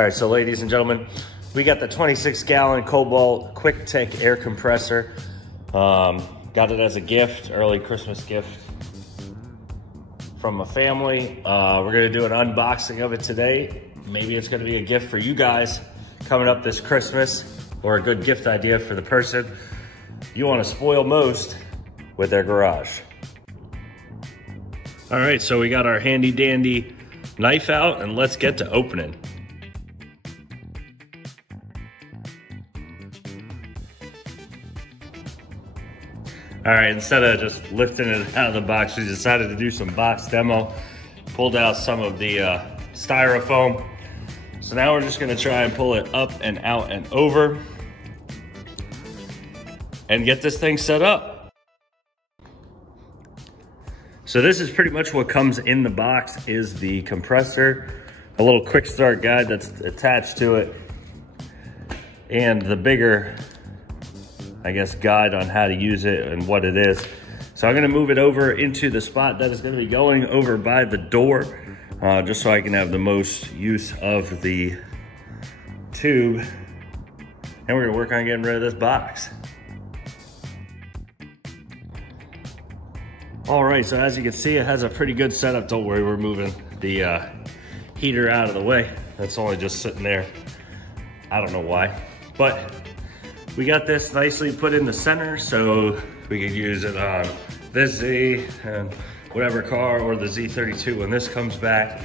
All right, so ladies and gentlemen, we got the 26-gallon Kobalt Quick Tech Air Compressor. Got it as a gift, early Christmas gift from a family. We're gonna do an unboxing of it today. Maybe it's gonna be a gift for you guys coming up this Christmas, or a good gift idea for the person you wanna spoil most with their garage. All right, so we got our handy dandy knife out, and let's get to opening. All right, instead of just lifting it out of the box, we decided to do some box demo. Pulled out some of the styrofoam. So now we're just gonna try and pull it up and out and over and get this thing set up. So this is pretty much what comes in the box, is the compressor, a little quick start guide that's attached to it, and the bigger, I guess, guide on how to use it and what it is. So I'm gonna move it over into the spot that is gonna be going over by the door, just so I can have the most use of the tube. And we're gonna work on getting rid of this box. All right, so as you can see, it has a pretty good setup. Don't worry, we're moving the heater out of the way. That's only just sitting there. I don't know why, but we got this nicely put in the center, so we could use it on this Z and whatever car, or the Z32 when this comes back.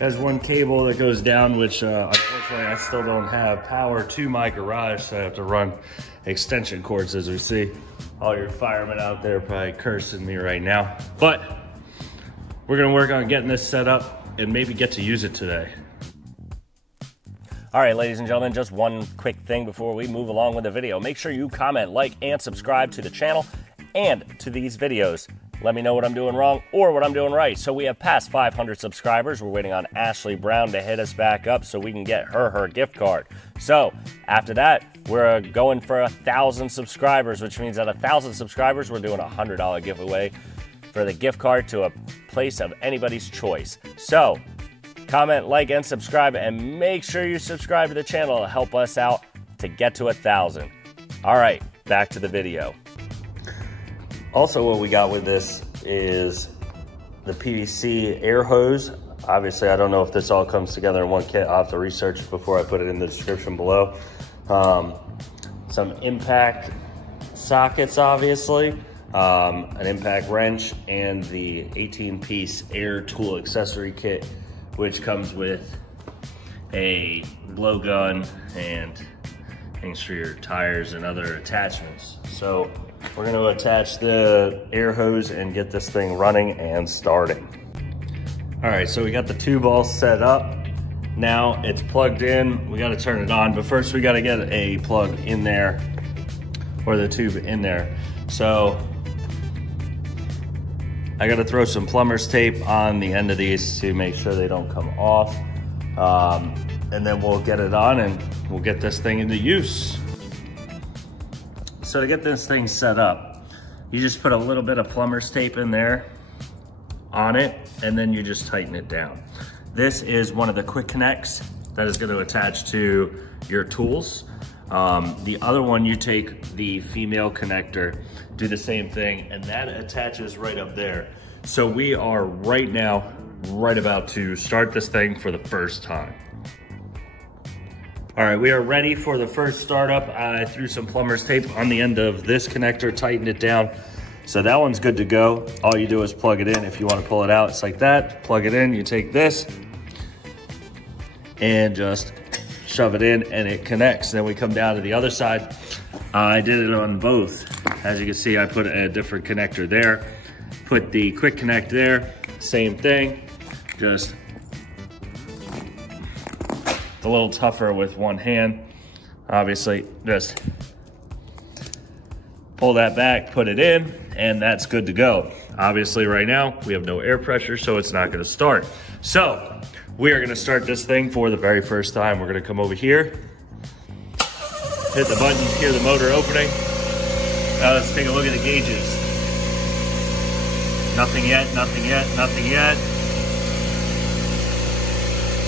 There's one cable that goes down, which unfortunately I still don't have power to my garage, so I have to run extension cords, as we see. All your firemen out there probably cursing me right now, but we're gonna work on getting this set up and maybe get to use it today. All right, ladies and gentlemen, just one quick thing before we move along with the video. Make sure you comment, like, and subscribe to the channel and to these videos. Let me know what I'm doing wrong or what I'm doing right. So we have passed 500 subscribers. We're waiting on Ashley Brown to hit us back up so we can get her gift card. So after that, we're going for 1,000 subscribers, which means at 1,000 subscribers, we're doing a $100 giveaway for the gift card to a place of anybody's choice. So comment, like, and subscribe, and make sure you subscribe to the channel to help us out to get to 1,000. All right, back to the video. Also, what we got with this is the Pvc Air Hose. Obviously, I don't know if this all comes together in one kit. I'll have to research before I put it in the description below. Some impact sockets, obviously, an impact wrench, and the 18-piece air tool accessory kit, which comes with a blowgun and things for your tires and other attachments. So we're going to attach the air hose and get this thing running and starting. All right, so we got the tube all set up. Now it's plugged in. We got to turn it on, but first we got to get a plug in there, or the tube in there. So I got to throw some plumber's tape on the end of these to make sure they don't come off. And then we'll get it on and we'll get this thing into use. So to get this thing set up, you just put a little bit of plumber's tape in there on it, and then you just tighten it down. This is one of the quick connects that is going to attach to your tools. The other one, you take the female connector, do the same thing, and that attaches right up there. So we are right now, right about to start this thing for the first time. All right, we are ready for the first startup. I threw some plumber's tape on the end of this connector, tightened it down. So that one's good to go. All you do is plug it in. If you want to pull it out, it's like that. Plug it in, you take this and just shove it in and it connects. Then we come down to the other side. I did it on both. As you can see, I put a different connector there. Put the quick connect there, same thing. Just a little tougher with one hand. Obviously, just pull that back, put it in, and that's good to go. Obviously, right now, we have no air pressure, so it's not gonna start. So, we are gonna start this thing for the very first time. We're gonna come over here, hit the button, hear the motor opening. Now let's take a look at the gauges. Nothing yet, nothing yet, nothing yet.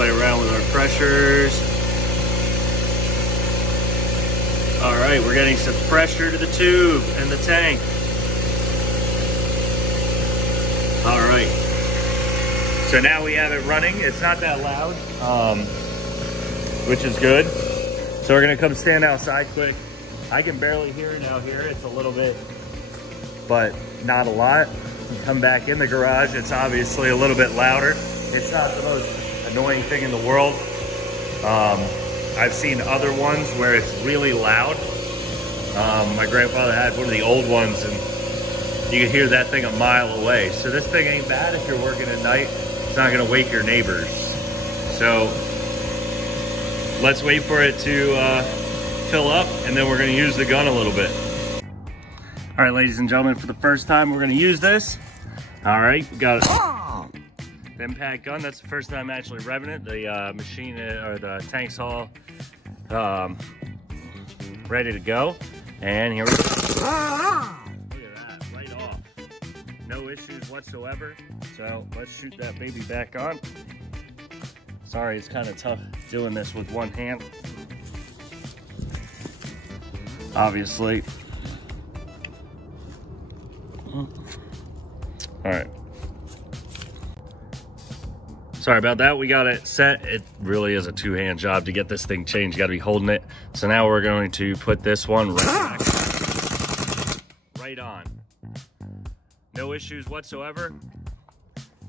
play around with our pressures. All right, we're getting some pressure to the tube and the tank. All right, so now we have it running. It's not that loud, which is good. So we're gonna come stand outside quick. I can barely hear it out here. It's a little bit, but not a lot. Come back in the garage, it's obviously a little bit louder. It's not the most annoying thing in the world. I've seen other ones where it's really loud. My grandfather had one of the old ones and you can hear that thing a mile away. So this thing ain't bad if you're working at night. It's not gonna wake your neighbors. So let's wait for it to fill up and then we're gonna use the gun a little bit. All right, ladies and gentlemen, for the first time, we're gonna use this. All right, we got the impact gun. That's the first time actually revving it. The machine or the tank's all ready to go. And here we go. Look at that, right off. No issues whatsoever. So let's shoot that baby back on. Sorry, it's kind of tough doing this with one hand. Obviously. All right. Sorry about that. We got it set. It really is a two-hand job to get this thing changed. You got to be holding it. So now we're going to put this one right on. No issues whatsoever.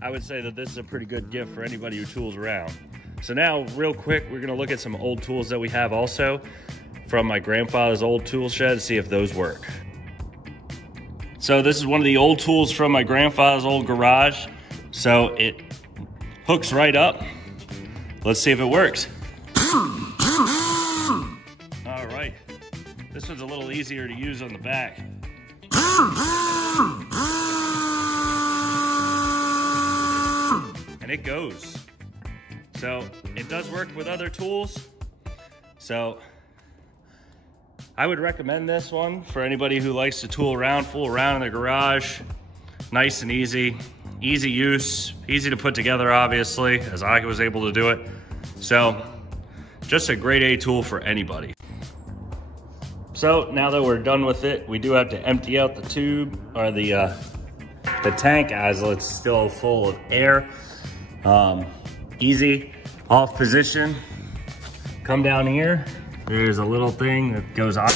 I would say that this is a pretty good gift for anybody who tools around. So now, real quick, we're going to look at some old tools that we have also from my grandfather's old tool shed to see if those work. So this is one of the old tools from my grandfather's old garage. So it hooks right up. Let's see if it works. All right. This one's a little easier to use on the back. And it goes. So it does work with other tools. So I would recommend this one for anybody who likes to tool around, fool around in the garage. Nice and easy. Easy use, easy to put together, obviously, as I was able to do it. So, just a grade A tool for anybody. So, now that we're done with it, we do have to empty out the tube, or the tank, as it's still full of air. Easy, off position. Come down here, there's a little thing that goes on.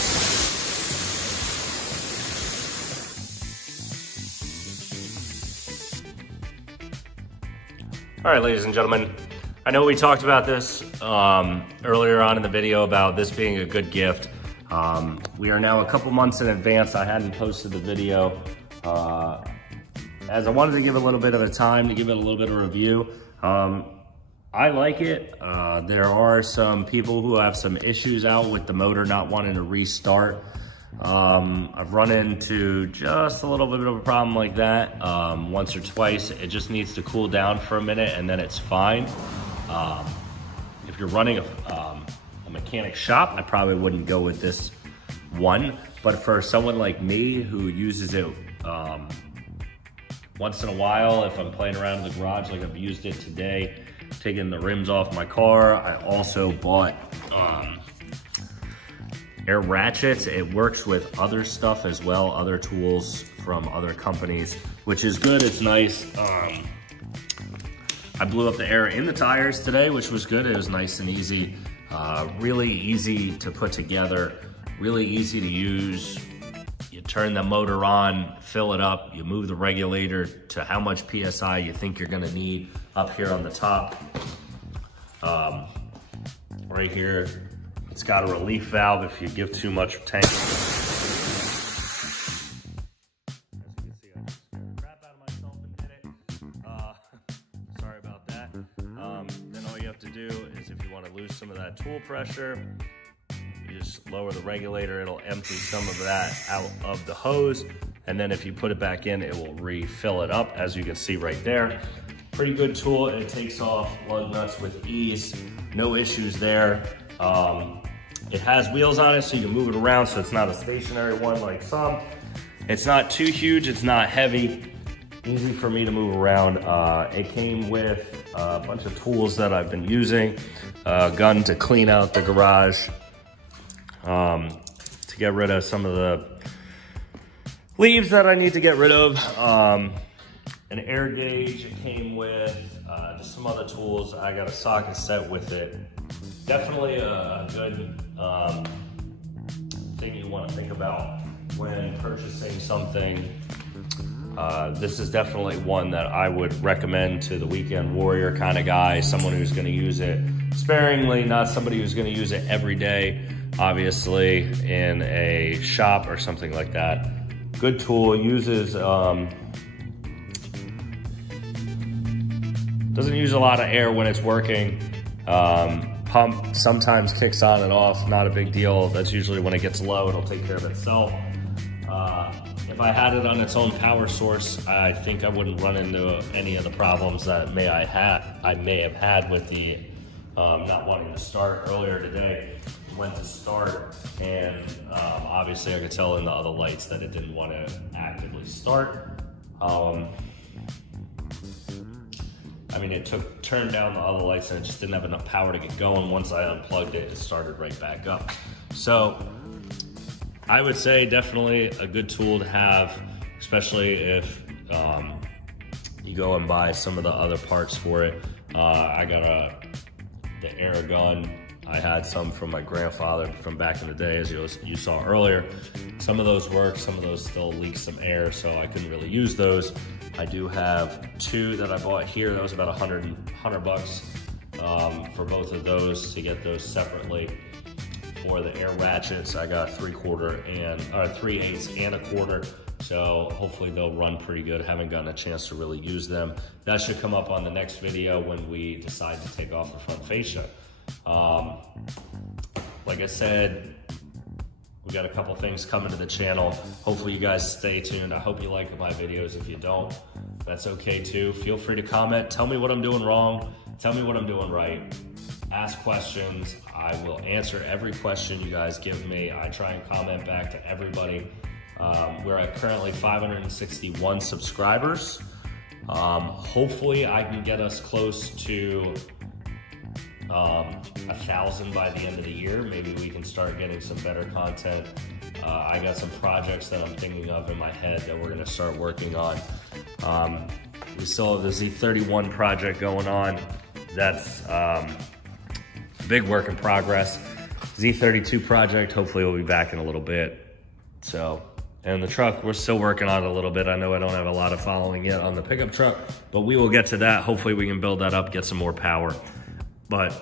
All right, ladies and gentlemen, I know we talked about this earlier on in the video about this being a good gift. We are now a couple months in advance. I hadn't posted the video as I wanted to give a little bit of a time to give it a little bit of review. I like it. There are some people who have some issues out with the motor not wanting to restart. I've run into just a little bit of a problem like that once or twice. It just needs to cool down for a minute and then it's fine. If you're running a mechanic shop, I probably wouldn't go with this one. But for someone like me who uses it once in a while, if I'm playing around in the garage like I've used it today, taking the rims off my car, I also bought air ratchets. It works with other stuff as well, other tools from other companies, which is good. It's nice. I blew up the air in the tires today, which was good. It was nice and easy. Really easy to put together, really easy to use. You turn the motor on, fill it up, you move the regulator to how much PSI you think you're gonna need up here on the top. Right here, it's got a relief valve if you give too much tank. As you can see, I just crap out of myself and hit it. Sorry about that. Then all you have to do is, if you want to lose some of that tool pressure, you just lower the regulator. It'll empty some of that out of the hose. And then if you put it back in, it will refill it up, as you can see right there. Pretty good tool. It takes off lug nuts with ease. No issues there. It has wheels on it so you can move it around, so it's not a stationary one like some. It's not too huge, it's not heavy. easy for me to move around. It came with a bunch of tools that I've been using, a gun to clean out the garage, to get rid of some of the leaves that I need to get rid of, an air gauge it came with, just some other tools. I got a socket set with it. Definitely a good thing you want to think about when purchasing something. This is definitely one that I would recommend to the weekend warrior kind of guy, someone who's going to use it sparingly, not somebody who's going to use it every day, obviously, in a shop or something like that. Good tool, uses, doesn't use a lot of air when it's working. Pump sometimes kicks on and off, not a big deal. That's usually when it gets low, it'll take care of itself. If I had it on its own power source, I think I wouldn't run into any of the problems that I may have had with the not wanting to start earlier today. Went to start, and obviously I could tell in the other lights that it didn't want to actively start. I mean, it turned down the other lights and it just didn't have enough power to get going. Once I unplugged it, it started right back up. So I would say definitely a good tool to have, especially if you go and buy some of the other parts for it. I got the air gun. I had some from my grandfather from back in the day, as you saw earlier. Some of those work, some of those still leak some air, so I couldn't really use those. I do have two that I bought here. That was about $100 bucks for both of those, to get those separately. For the air ratchets, I got 3/4 and 3/8 and 1/4. So hopefully they'll run pretty good. Haven't gotten a chance to really use them. That should come up on the next video when we decide to take off the front fascia. Like I said, we got a couple things coming to the channel. Hopefully you guys stay tuned. I hope you like my videos. If you don't, that's okay too. Feel free to comment. Tell me what I'm doing wrong. Tell me what I'm doing right. Ask questions. I will answer every question you guys give me. I try and comment back to everybody. We're at currently 561 subscribers. Hopefully I can get us close to 1,000 by the end of the year. Maybe we can start getting some better content. I got some projects that I'm thinking of in my head that we're gonna start working on. We still have the Z31 project going on. That's big work in progress. Z32 project, hopefully we'll be back in a little bit. So, and the truck, we're still working on it a little bit. I know I don't have a lot of following yet on the pickup truck, but we will get to that. Hopefully we can build that up, get some more power. But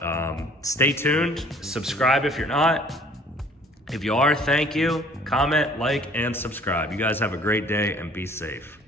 stay tuned, subscribe if you're not. If you are, thank you. Comment, like, and subscribe. You guys have a great day and be safe.